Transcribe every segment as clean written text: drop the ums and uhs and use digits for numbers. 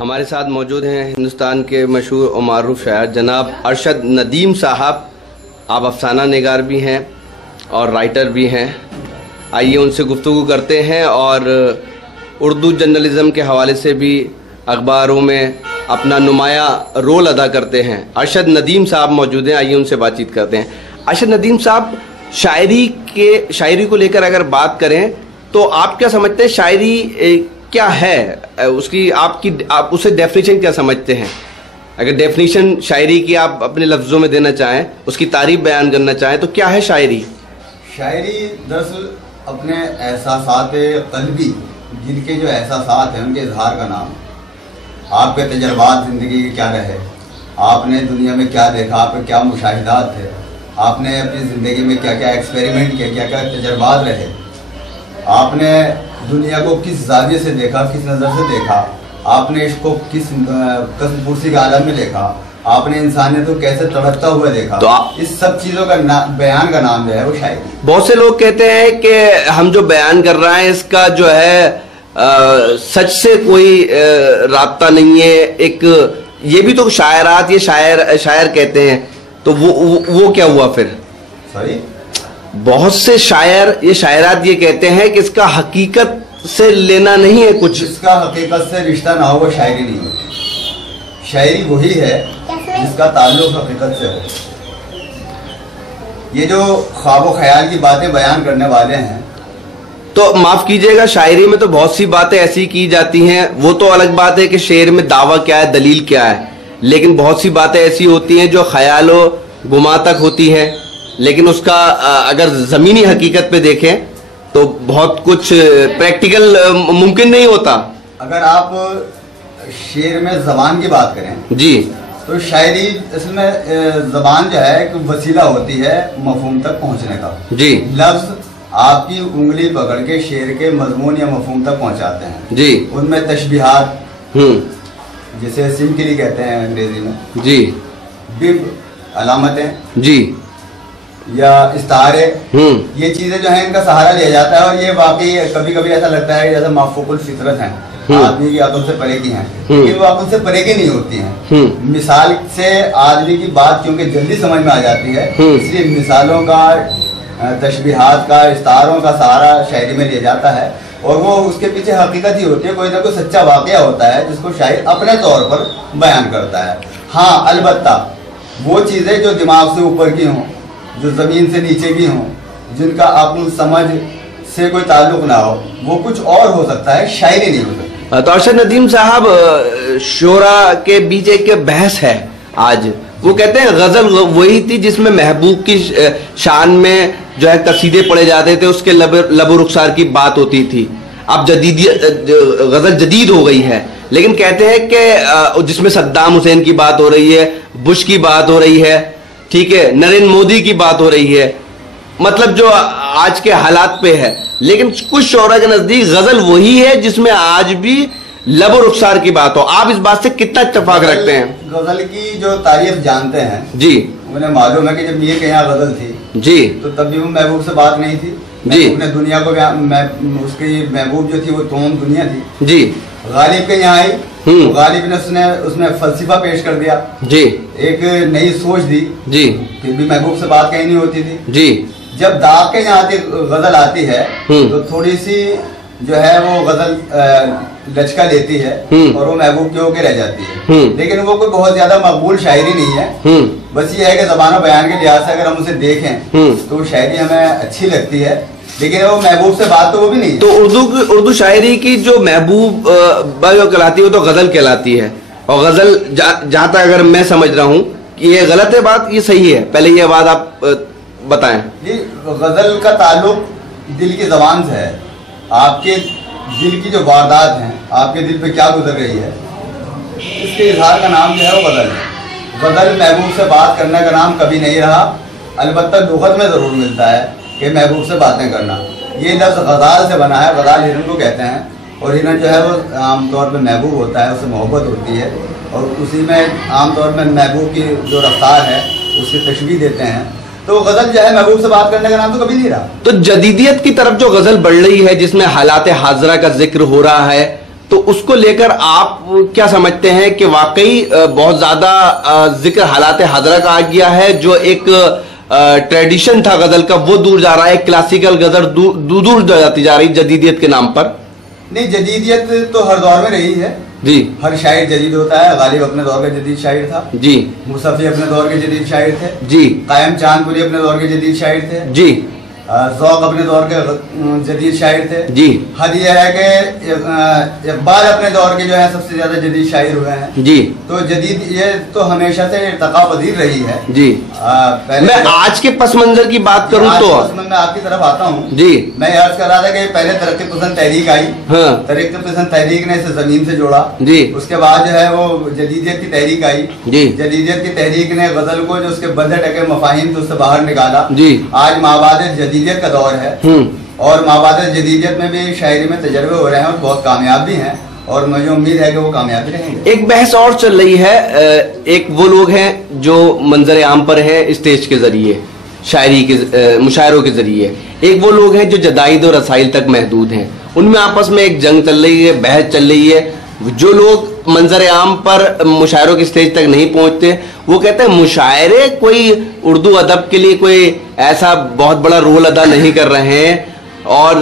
ہمارے ساتھ موجود ہیں ہندوستان کے مشہور و معروف شاعر جناب ارشد ندیم صاحب. آپ افسانہ نگار بھی ہیں اور رائٹر بھی ہیں. آئیے ان سے گفتگو کرتے ہیں اور اردو جرنلزم کے حوالے سے بھی اخباروں میں اپنا نمایاں رول ادا کرتے ہیں. ارشد ندیم صاحب موجود ہیں, آئیے ان سے بات چیت کرتے ہیں. ارشد ندیم صاحب, شاعری کو لے کر اگر بات کریں تو آپ کیا سمجھتے ہیں شاعری کیا ہے؟ اس کی آپ اسے ڈیفینیشن کیا سمجھتے ہیں؟ اگر ڈیفینیشن شاعری کی آپ اپنے لفظوں میں دینا چاہیں, اس کی تعریف بیان کرنا چاہیں تو کیا ہے شاعری؟ شاعری دراصل اپنے احساسات قلبی, جن کے جو احساسات ہیں ان کے اظہار کا نام. آپ کے تجربات زندگی کے کیا رہے, آپ نے دنیا میں کیا دیکھا, آپ کے کیا مشاہدات تھے, آپ نے اپنی زندگی میں کیا کیا ایکسپیریمنٹ کیا, کیا کیا تجربات رہے, آپ نے دنیا کو کس زاویے سے دیکھا, کس نظر سے دیکھا, آپ نے عشق کو کس قسم پرسی کے عالم میں دیکھا, آپ نے انسانیت کو کیسے تڑپتا ہوا دیکھا. تو اس سب چیزوں کا بیان کا نام جو ہے وہ شاعری. بہت سے لوگ کہتے ہیں کہ ہم جو بیان کر رہے ہیں اس کا جو ہے سچ سے کوئی رابطہ نہیں ہے. ایک یہ بھی تو شاعرات, یہ شاعر کہتے ہیں, تو وہ کیا ہوا پھر؟ سوری, بہت سے شاعر, یہ شاعرات یہ کہتے ہیں کہ اس کا حقیقت سے لینا نہیں ہے کچھ. جس کا حقیقت سے رشتہ نہ ہو وہ شاعری نہیں ہوتی. شاعری وہی ہے جس کا تعلق حقیقت سے ہو. یہ جو خواب و خیال کی باتیں بیان کرنے والے ہیں, تو معاف کیجئے گا, شاعری میں تو بہت سی باتیں ایسی کی جاتی ہیں. وہ تو الگ بات ہے کہ شعر میں دعویٰ کیا ہے, دلیل کیا ہے, لیکن بہت سی باتیں ایسی ہوتی ہیں جو خیال و گما تک ہوتی ہیں, لیکن اس کا اگر زمینی حقیقت پہ دیکھیں تو بہت کچھ پریکٹیکل ممکن نہیں ہوتا. اگر آپ شعر میں زبان کی بات کریں جی, تو شاعری اصل میں زبان جو ہے ایک وسیلہ ہوتی ہے مفہوم تک پہنچنے کا. جی, لفظ آپ کی انگلی پکڑ کے شعر کے مضمون یا مفہوم تک پہنچاتے ہیں. جی, ان میں تشبیہات, جسے سمکری کہتے ہیں انگریزی میں, جی, بب علامتیں, جی, یا استعارے, یہ چیزیں جو ہیں ان کا سہارا لیا جاتا ہے. اور یہ واقعی کبھی کبھی ایسا لگتا ہے کہ جیسے مافوق الفطرت ہیں, آدمی کی عقل سے پرے کی ہیں, لیکن وہ عقل سے پرے کی نہیں ہوتی ہیں. مثال سے آدمی کی بات کیونکہ جلدی سمجھ میں آ جاتی ہے, اس لیے مثالوں کا, تشبیہات کا, استعاروں کا سہارا شاعری میں لیا جاتا ہے. اور وہ اس کے پیچھے حقیقت ہی ہوتی ہے, کوئی نہ کوئی سچا واقعہ ہوتا ہے جس کو شاعر اپنے طور پر بیان کرتا ہے. ہاں البتہ وہ چیزیں جو دماغ سے اوپر کی ہوں, جو زمین سے نیچے کی ہوں, جن کا عقل سمجھ سے کوئی تعلق نہ ہو, وہ کچھ اور ہو سکتا ہے, شاعری نہیں ہو سکتی. تو ارشد ندیم صاحب, شعراء کے بیچ ایک بحث ہے آج. وہ کہتے ہیں غزل وہی تھی جس میں محبوب کی شان میں جو ہے قصیدے پڑھے جاتے تھے, اس کے لب و رخسار کی بات ہوتی تھی. اب غزل جدید ہو گئی ہے, لیکن کہتے ہیں کہ جس میں صدام حسین کی بات ہو رہی ہے, بش کی بات ہو رہی ہے, ٹھیک ہے, نریندر مودی کی بات ہو رہی ہے, مطلب جو آج کے حالات پہ ہے. لیکن کچھ شعراء کے نزدیک غزل وہی ہے جس میں آج بھی لب و رخسار کی بات ہو. آپ اس بات سے کتنا اتفاق رکھتے ہیں؟ غزل کی جو تاریخ جانتے ہیں جی, انہیں معلوم ہے کہ جب میر کے یہاں غزل تھی جی, تو تب بھی وہ محبوب سے بات نہیں تھی. جی, اپنے دنیا کو, اس کی محبوب جو تھی وہ تمام دنیا تھی. جی, غالب کے یہاں آئی, غالب نے اس میں فلسفہ پیش کر دیا, جی, ایک نئی سوچ دی. جی, پھر بھی محبوب سے بات کہیں نہیں ہوتی تھی. جی, جب داغ کے یہاں غزل آتی ہے تو تھوڑی سی جو ہے وہ غزل لچکا لیتی ہے اور وہ محبوب کے ہو کے رہ جاتی ہے. لیکن وہ کوئی بہت زیادہ مقبول شاعری نہیں ہے. بس یہ ہے کہ زبان و بیان کے لحاظ سے اگر ہم اسے دیکھیں تو وہ شاعری ہمیں اچھی لگتی ہے, لیکن وہ محبوب سے بات تو وہ بھی نہیں. تو اردو شاعری کی جو محبوب جو کہلاتی ہے وہ تو غزل کہلاتی ہے. اور غزل جہاں تک اگر میں سمجھ رہا ہوں کہ یہ غلط ہے بات, یہ صحیح ہے؟ پہلے یہ بات آپ بتائیں. جی, غزل کا تعلق دل کی زبان سے ہے. آپ کے دل کی جو واردات ہیں, آپ کے دل پہ کیا گزر رہی ہے, اس کے اظہار کا نام جو ہے وہ غزل ہے. غزل محبوب سے بات کرنے کا نام کبھی نہیں رہا. البتہ لغت میں ضرور ملتا ہے کہ محبوب سے باتیں کرنا. یہ لفظ غزال سے بنا ہے, غزال ہرن کو کہتے ہیں, اور ہرن جو ہے وہ عام طور پہ محبوب ہوتا ہے, اس سے محبت ہوتی ہے, اور اسی میں عام طور پہ محبوب کی جو رفتار ہے اس کی تشبیہ دیتے ہیں. تو غزل جو ہے محبوب سے بات کرنے کا نام تو کبھی نہیں رہا. تو جدیدیت کی طرف جو غزل بڑھ رہی ہے جس میں حالات حاضرہ کا ذکر ہو رہا ہے تو اس کو لے کر آپ کیا سمجھتے ہیں کہ واقعی بہت زیادہ ذکر حالات حاضرہ کا آ گیا ہے؟ جو ایک ٹریڈیشن تھا غزل کا وہ دور جا رہا ہے، کلاسیکل غزل دور جاتی جا رہی جدیدیت کے نام پر؟ نہیں، جدیدیت تو ہر دور میں رہی ہے جی. ہر شاعر جدید ہوتا ہے. غالب اپنے دور کا جدید شاعر تھا جی. مصطفی اپنے دور کے جدید شاعر تھے جی. قائم چاند پوری اپنے دور کے جدید شاعر تھے جی. ذوق اپنے دور کے جدید شاعر تھے جی. حد یہ ہے کہ اقبال اپنے دور کے جو ہے سب سے زیادہ جدید شاعر ہوئے ہیں جی. تو جدید یہ تو ہمیشہ سے ارتقا پذیر رہی ہے جی. میں آج کے پس منظر کی بات کروں تو میں آپ کی طرف آتا ہوں جی. میں عرض کر رہا تھا کہ پہلے ترقی پسند تحریک آئی. ترقی پسند تحریک نے اسے زمین سے جوڑا جی. اس کے بعد جو ہے وہ جدیدیت کی تحریک آئی جی. جدیدیت کی تحریک نے غزل کو جو اس کے بندھے ٹکے مفاہیم سے اس سے باہر نکالا جی. آج مابعد جدیدیت کا دور ہے اور مابعد جدیدیت میں بھی شاعری میں تجربے ہو رہے ہیں اور بہت کامیاب بھی ہیں اور مجھے امید ہے کہ وہ کامیاب بھی رہیں گے. ایک بحث اور چل رہی ہے، ایک وہ لوگ ہیں جو منظر عام پر ہیں اسٹیج کے ذریعے شاعری کے مشاعروں کے ذریعے، ایک وہ لوگ ہیں جو جدائد اور رسائل تک محدود ہیں. ان میں آپس میں ایک جنگ چل رہی ہے، بحث چل رہی ہے. جو لوگ منظر عام پر مشاعروں کے اسٹیج تک نہیں پہنچتے وہ کہتے ہیں مشاعرے کوئی اردو ادب کے لیے کوئی ایسا بہت بڑا رول ادا نہیں کر رہے ہیں. اور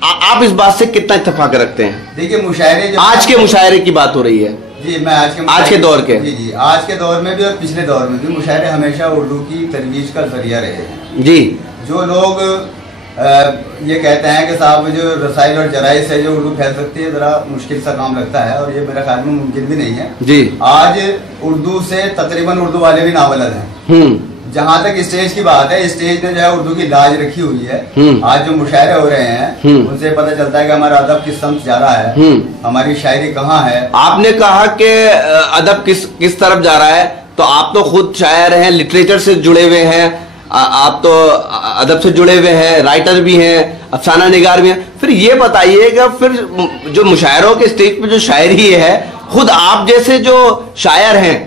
آپ اس بات سے کتنا اتفاق رکھتے ہیں؟ دیکھیے مشاعرے آج کے مشاعرے کی بات ہو رہی ہے جی. میں آج کے دور کے جی آج کے دور میں بھی اور پچھلے دور میں بھی مشاعرے ہمیشہ اردو کی ترویج کا ذریعہ رہے ہیں جی. جو لوگ یہ کہتے ہیں کہ صاحب جو رسائل اور جرائد سے جو اردو پھیل سکتی ہے ذرا مشکل سا کام لگتا ہے اور یہ میرا خیال میں ممکن بھی نہیں ہے جی. آج اردو سے تقریباً اردو والے بھی ناولد ہیں. جہاں تک اسٹیج کی بات ہے اسٹیج نے جو ہے اردو کی لاج رکھی ہوئی ہے. آج جو مشاعرے ہو رہے ہیں ان سے پتہ چلتا ہے کہ ہمارا ادب کس سمت جا رہا ہے، ہماری شاعری کہاں ہے. آپ نے کہا کہ ادب کس طرف جا رہا ہے، تو آپ تو خود شاعر ہیں، لٹریچر سے جڑے ہوئے ہیں، آپ تو ادب سے جڑے ہوئے ہیں، رائٹر بھی ہیں، افسانہ نگار بھی ہیں. پھر یہ بتائیے گا پھر جو مشاعروں کے اسٹیج پہ جو شاعری ہے خود آپ جیسے جو شاعر ہیں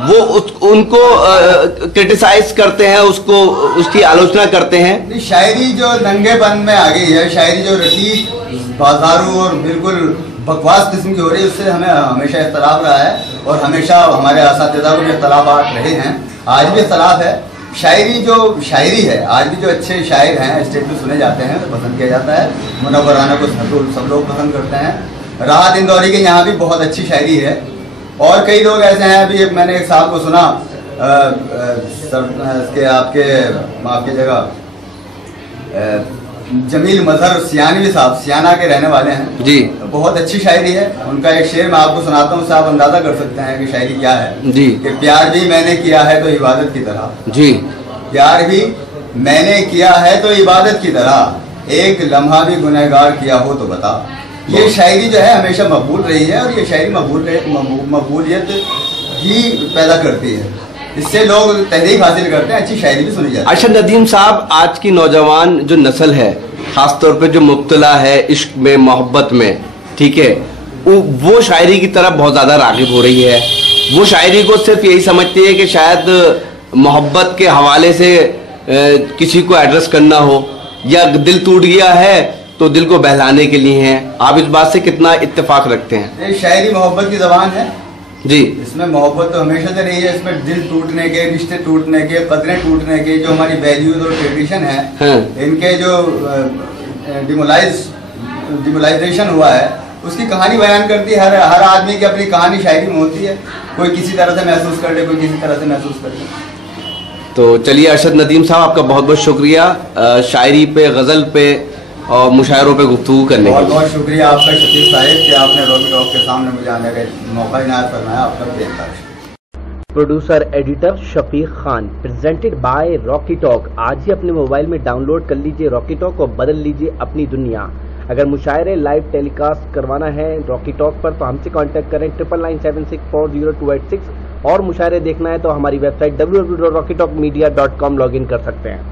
وہ ان کو کرٹیسائز کرتے ہیں، اس کی آلوچنا کرتے ہیں. شاعری جو ننگے پن میں آ گئی ہے، شاعری جو رقیق بازاروں اور بالکل بکواس قسم کی ہو رہی ہے، اس سے ہمیں ہمیشہ اختلاف رہا ہے اور ہمیشہ ہمارے اساتذہ کو بھی اختلافات رہے ہیں، آج بھی اختلاف ہے. شاعری جو شاعری ہے آج بھی جو اچھے شاعر ہیں اسٹیج پہ سنے جاتے ہیں پسند کیا جاتا ہے. منورانہ کو سب لوگ پسند کرتے ہیں. راحت اندوری کے یہاں بھی بہت اچھی شاعری ہے اور کئی لوگ ایسے ہیں. ابھی میں نے ایک صاحب کو سنا کہ آپ کے معاف کی جگہ جمیل مظہر سیانوی صاحب سیانہ کے رہنے والے ہیں جی. بہت اچھی شاعری ہے. ان کا ایک شعر میں آپ کو سناتا ہوں، اس سے آپ اندازہ کر سکتے ہیں کہ شاعری کیا ہے جی. کہ پیار بھی میں نے کیا ہے تو عبادت کی طرح جی. پیار بھی میں نے کیا ہے تو عبادت کی طرح، ایک لمحہ بھی گنہگار کیا ہو تو بتا. یہ شاعری جو ہے ہمیشہ مقبول رہی ہے اور یہ شاعری مقبولیت ہی پیدا کرتی ہے. اس سے لوگ تحریک حاصل کرتے ہیں، اچھی شاعری بھی سنی جاتی ہے. ارشد ندیم صاحب، آج کی نوجوان جو نسل ہے خاص طور پہ جو مبتلا ہے عشق میں محبت میں، ٹھیک ہے، وہ شاعری کی طرف بہت زیادہ راغب ہو رہی ہے. وہ شاعری کو صرف یہی سمجھتی ہے کہ شاید محبت کے حوالے سے کسی کو ایڈریس کرنا ہو یا دل ٹوٹ گیا ہے تو دل کو بہلانے کے لیے ہیں. آپ اس بات سے کتنا اتفاق رکھتے ہیں؟ شاعری محبت کی زبان ہے جی. اس میں محبت تو ہمیشہ سے رہی ہے. اس میں دل ٹوٹنے کے، رشتے ٹوٹنے کے، قدریں ٹوٹنے کے، جو ہماری ویلیوز اور ٹریڈیشن ہے ان کے جو ڈیمولائزیشن ہوا ہے اس کی کہانی بیان کرتی ہے. ہر آدمی کی اپنی کہانی شاعری میں ہوتی ہے. کوئی کسی طرح سے محسوس کر لے، کوئی کسی طرح سے محسوس کر لے. تو چلیے ارشد ندیم صاحب، آپ کا بہت بہت شکریہ شاعری پہ، غزل پہ اور مشاعروں پہ گفتگو کرنے کے لیے. بہت شکریہ آپ کا شفیق صاحب کہ آپ نے راکی ٹاک کے سامنے مجھے آنے کا موقع عنایت فرمایا. آپ کا بھی producer editor Shafiq Khan, presented by Rocky talk. آج ہی اپنے موبائل میں ڈاؤن لوڈ کر لیجئے راکی ٹاک اور بدل لیجئے اپنی دنیا. اگر مشاعرے لائیو ٹیلی کاسٹ کروانا ہے راکی ٹاک پر تو ہم سے کانٹیکٹ کریں 9997640286 اور مشاعرے دیکھنا ہے تو ہماری web site www.rockytalkmedia.com log in کر سکتے ہیں.